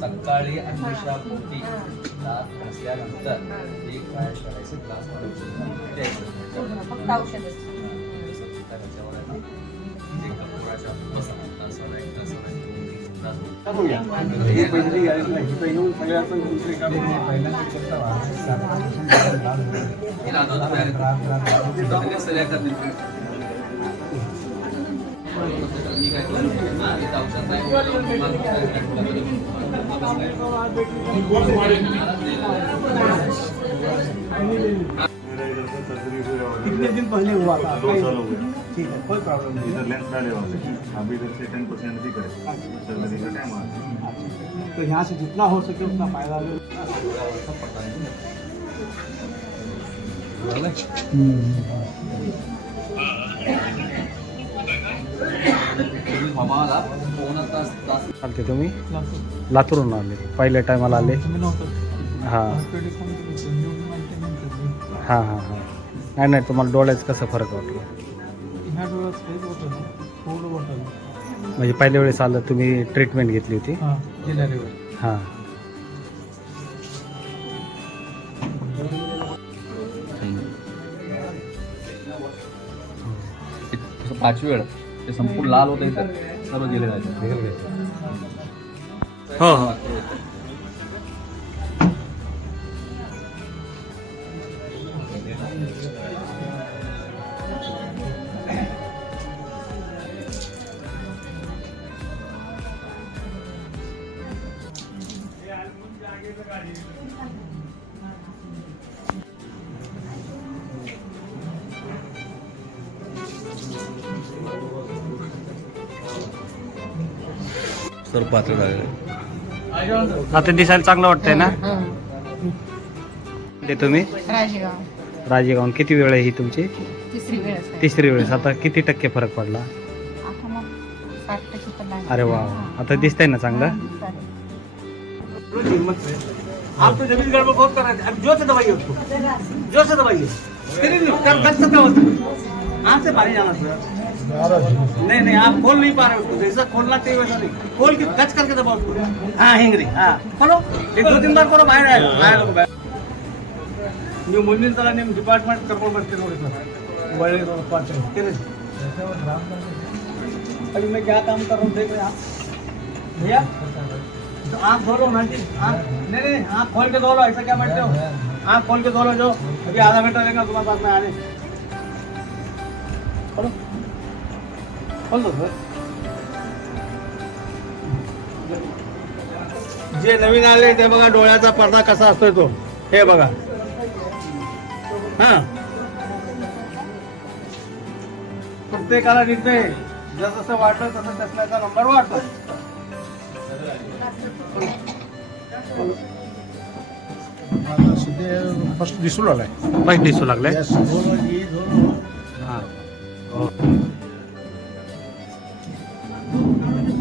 सकाळी अन्वेषा पोटी दात घासल्यानंतर एक काय करायचे ग्लास. हे पहिली गाडी नाही येऊन सगळ्याचं दुसरे काम select करते. मी काय कितने दिन पहले हुआ था? दो साल हो गया ठीक है कोई प्रॉब्लम नहीं। इधर लेंस डाले हुए थे। अभी इधर से टेन परसेंट भी करे। सर लगेगा टाइम आ तो यहाँ से जितना हो सके उतना फ़ायदा लो आम्हाला दोन तास तास आलते तुम्ही? लातूरून आले. पहिल्या टायमाला आले. हां. हां हां हां. नाही नाही तुम्हाला डोळ्याचं कसं फरक वाटलं? म्हणजे पहिल्या वेळेस आलं तुम्ही ट्रीटमेंट घेतली होती? हां हां. पाचवी वेळ. ते संपूर्ण लाल होते सर्व गेले हो हो। सर्व पात्र झालेले. आता दिसायला चांगलं वाटतंय ना? ते तुम्ही? राजगाव. राजेगावून किती वेळ आहे ही तुमची? तिसरी वेळ असेल. तिसरी वेळेस आता किती टक्के फरक पडला. अरे वा. वा. आता दिसतंय ना चांगलं? चालेल. आप तो जमीन गड़बड़ बहुत कर रहे थे अब जोर से दबाइए उसको जोर से दबाइए तेरे नहीं कर कर सकता हो हाथ से पानी जाना सर. नहीं नहीं आप खोल नहीं पा रहे उसको जैसा खोलना चाहिए वैसा नहीं खोल के टच करके दबाओ उसको हाँ हिंगरी हाँ खोलो एक दो तीन बार करो बाहर आए बाहर लोग बाहर ನೀವು ಮುಂದಿನ ಸಲ ನಿಮ್ಮ ಡಿಪಾರ್ಟ್ಮೆಂಟ್ ಕರ್ಕೊಂಡು ಬರ್ತೀನಿ ನೋಡಿ ಸರ್ ಒಳ್ಳೆ अभी मैं क्या काम कर रहा हूँ देख रहे हैं आप भैया तो आँख धो लो ना जी आँख नहीं नहीं आँख खोल के धो लो ऐसा क्या बैठते हो आँख खोल के धो लो जो अभी आधा घंटा लगेगा तुम्हारे पास में आने खोलो खोल दो सर जे नवीन आले ते बघा डोळ्याचा पडदा कसा असतोय तो. हे बघा. हा. प्रत्येकाला निघतंय जसं जसं वाटलं तसं चष्म्याचा नंबर वाढतो फर्स्ट दिसू लागलाय. बस दिसू लागलंय. हां.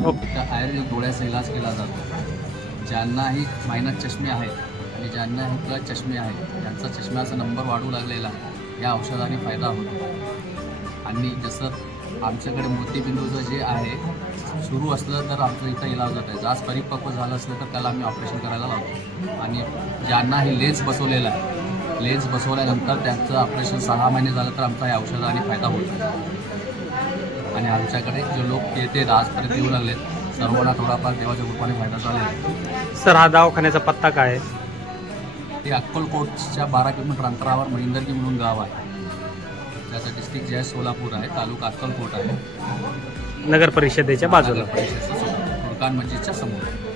आयुर्वेदिक डोळ्याचा इलाज केला जातो ज्यांनाही मायनस चष्मे आहेत आणि ज्यांनाही प्लस चष्मे आहेत त्यांचा चष्म्याचा नंबर वाढू लागलेला या औषधाने फायदा होतो. आणि जसं आमच्याकडे मोतीबिंदूचं जे आहे सुरू असलं तर आमचं इथं इलाज होत आहे. जास्त परिपक्व झालं असलं तर त्याला आम्ही ऑपरेशन करायला लावतो. आणि ज्यांना हे लेन्स बसवलेला आहे लेन्स बसवल्यानंतर त्यांचं ऑपरेशन सहा महिने झालं तर आमचा या औषधाने फायदा होतो. आणि आमच्याकडे जे लोक येते आजपर्यंत येऊ लागलेत सर्वांना थोडाफार देवाच्या कृपाने फायदा आहे. सर हा दवाखान्याचा पत्ता काय आहे? ते अक्कलकोटच्या बारा किलोमीटर अंतरावर महिंदरगी म्हणून गाव आहे. त्याचं डिस्ट्रिक्ट जे आहे सोलापूर आहे तालुका अक्कलकोट आहे. नगर परिषदेच्या बाजूला. तुर्कान मस्जिदच्या समोर.